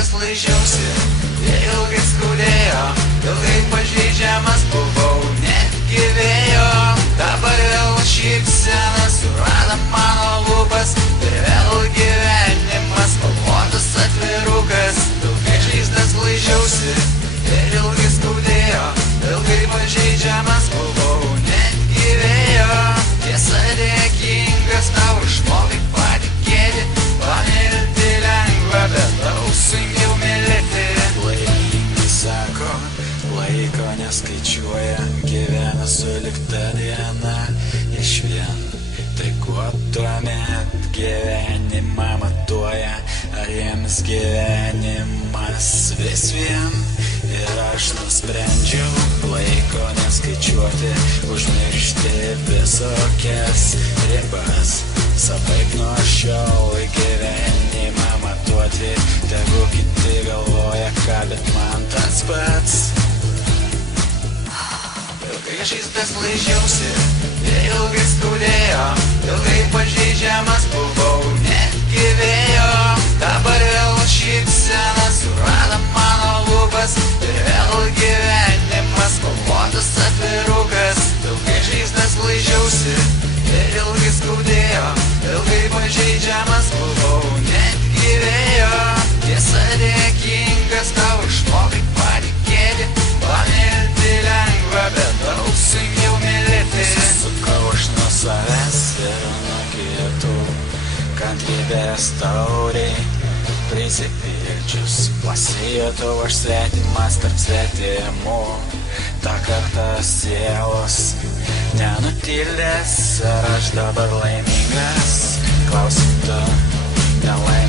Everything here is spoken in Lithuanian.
sužeistas laižiausi, ilgai skaudėjo, ilgai pažeidžiamas buvau, netgi vėjo. Dabar vėl šypsena surado mano lūpas ir vėl gyvenimas spalvotas atvirukas. Ilgai žaizdas laižiausi ir ilgai skaudėjo, ilgai pažeidžiamas buvau, netgi vėjo. Tiesa dėkingas tau išmokai patikėti, pamilti lengva, bet daug sunkiau mylėti. Laimingi sako, laiko neskaičiuoja, gyvena sulikta diena išvien. Tai kuo tuomet gyvenimą matuoja, ar jiems gyvenimas vis vien? Ir aš nusprendžiau laiko neskaičiuoti, užmiršti visokias ribas. Savaip nuo šiol gyvenimą matuoti, tegu kiti galvoja ką, bet man tas pats. Ilgai žaizdas laižiausi, ilgai skaudėjo, ilgai pažeidžiamas buvau, netgi vėjo. Dabar vėl šypsena surado mano lūpas ir vėl gyvenimas spalvotas atvirukas. Ilgai žaizdas laižiausi ir ilgai skaudėjo, ilgai pažeidžiamas buvau, netgi vėjo. Tiesa dėkingas tau išmokai patikėti, pamilti lengva, bet daug sunkiau mylėti. Susukau aš nuo savęs ir nuo kitų, kantrybės tauriai prisipildžius. Pasijutau aš svetimas tarp svetimų, tą kartą sielos nenutylės. Ar aš dabar laimingas? Klausi tu, nelaimingas.